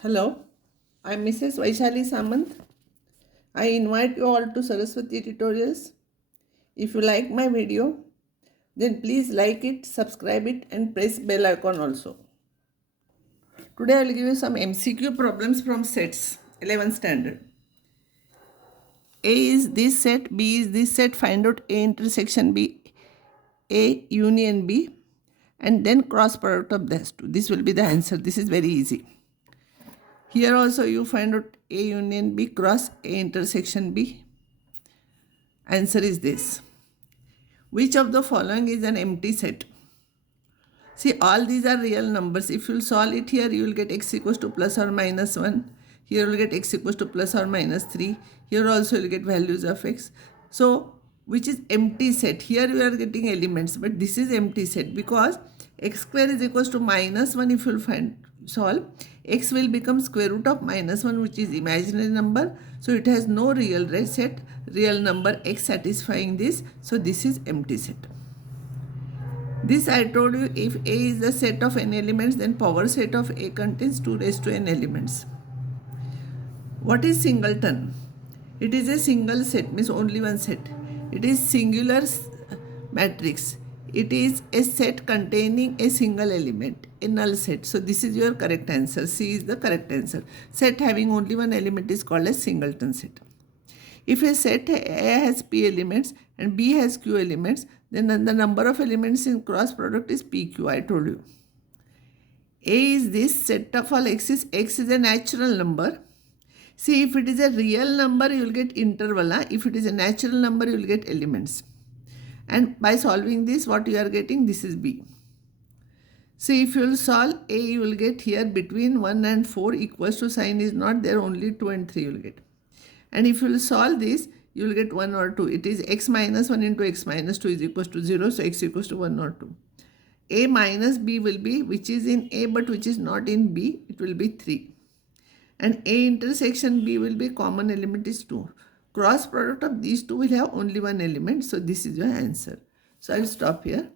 Hello, I'm Mrs. Vaishali Samant. I invite you all to Saraswati Tutorials. If you like my video, then please like it, subscribe it and press bell icon also. Today I will give you some MCQ problems from sets, 11th standard. A is this set, B is this set, find out A intersection B, A union B and then cross product of these two. This will be the answer. This is very easy. Here also you find out A union B cross A intersection B. Answer is this. Which of the following is an empty set? See, all these are real numbers. If you solve it here, you will get x equals to plus or minus 1. Here you will get x equals to plus or minus 3. Here also you will get values of x. So, which is empty set? Here you are getting elements, but this is empty set because x square is equals to minus 1 if you will solve. X will become square root of minus 1, which is imaginary number. So, it has no real set, real number x satisfying this. So, this is empty set. This I told you, if A is the set of n elements, then power set of A contains 2 raised to n elements. What is singleton? It is a single set, means only one set. It is singular matrix. It is a set containing a single element, a null set. So this is your correct answer. C is the correct answer. Set having only one element is called a singleton set. If a set A has P elements and B has Q elements, then the number of elements in cross product is PQ, I told you. A is this set of all x's. X is a natural number. See, if it is a real number, you will get interval. If it is a natural number, you will get elements. And by solving this, what you are getting, this is B. See, if you will solve A, you will get here between 1 and 4 equals to sign is not there, only 2 and 3 you will get. And if you will solve this, you will get 1 or 2. It is x minus 1 into x minus 2 is equals to 0. So, x equals to 1 or 2. A minus B will be, which is in A but which is not in B, it will be 3. And A intersection B will be common element is 2. Cross product of these two will have only one element. So, this is your answer. So, I will stop here.